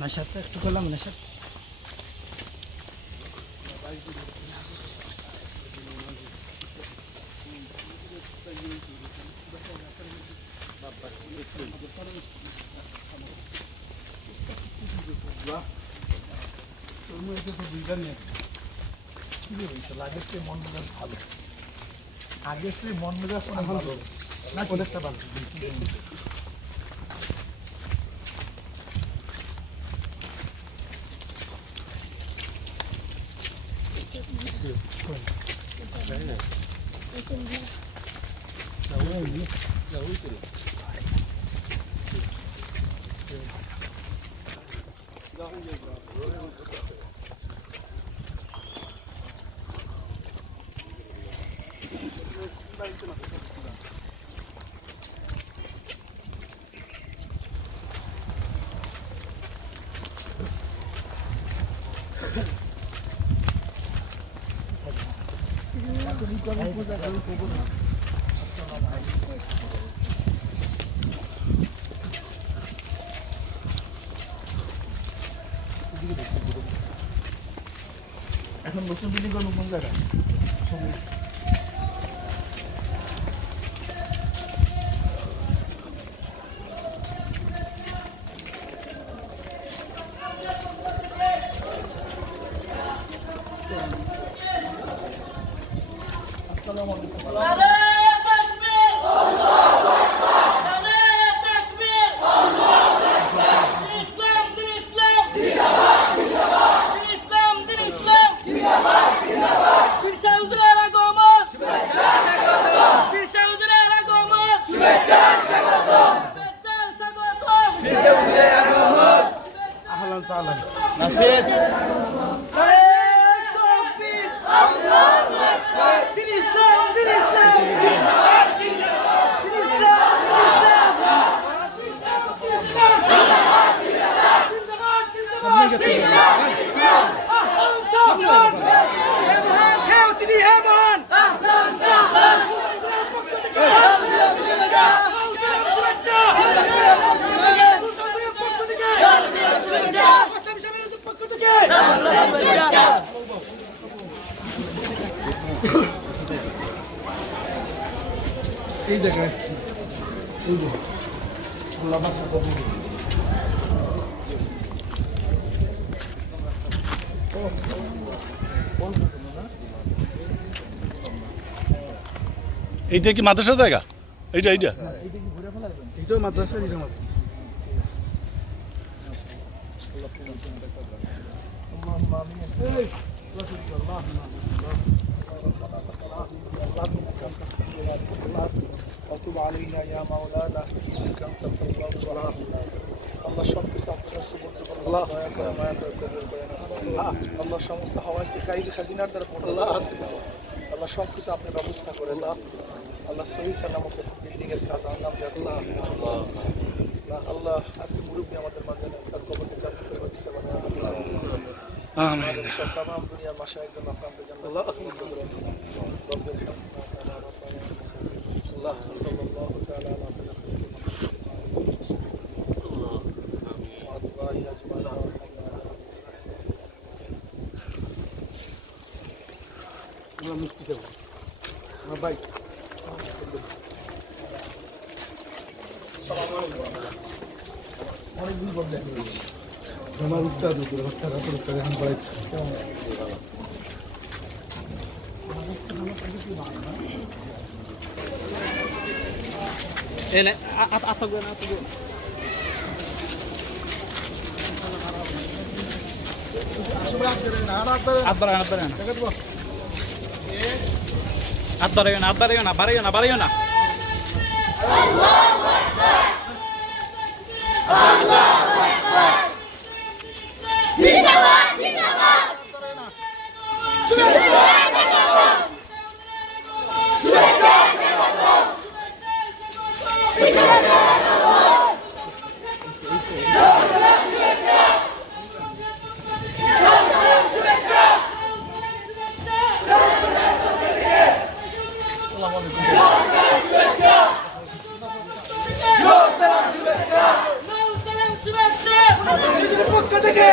নেশাতে একটু করলাম নেশা। আগের চেয়ে মন মেজাজ ভালো আগের চেয়ে মন মেজাজ ভালো। না অনেকটা ভালো। 그러니까 보자 그걸 보고 나. এখন নতুন বিল্ডিং করুন কোন জায়গায় আসসালামু তাকবীর তাহলান নারে এই জায়গায় এই যে আল্লাহ বাসা কবুল এইটা কি মাদ্রাসা জায়গা এইটা এইটা এটাও মাদ্রাসা এটা মাদ্রাসা اللهم امين لا شريك له اللهم وتب علينا يا مولانا انك انت التواب الرحيم আল্লাহ সব কিছু আপনার কাছে বলতে পারেন দয়া করে মায়া করে কবুল করেন আল্লাহ সমস্ত হাওয়াজকে কাইদি খাজিনার দ্বারা পূর্ণ করেন। আল্লাহ সব কিছু আপনি ব্যবস্থা করেন আল্লাহ সহি সালামতে বিল্ডিং এর কাজ আল্লাহ আল্লাহ আল্লাহ আজকে মুরব্বী আমাদের মাঝে নেই তার কবরকে জান্নাতের বাগিচা বানায় আল্লাহ আমিন আমাদের সব তামাম দুনিয়ার মাশায়েখদের মাকামকে জান্নাত কবুল করেন رب ارحمنا كما ربنا الله صلى الله تعالى على خير خلق وأتباعه أجمعين وارحمنا আমরা মুক্তি দেব আমার ভাই অনেক দিন পর দেখা গেল। আমার উত্তর দুপুরে হচ্ছে রাতের উত্তরে এখন বাড়ি আত্মারাইও না আত্মারাইও না বাড়াইও না বাড়াইও না জিন্দাবাদ জিন্দাবাদ। সালাম শুভেচ্ছা থেকে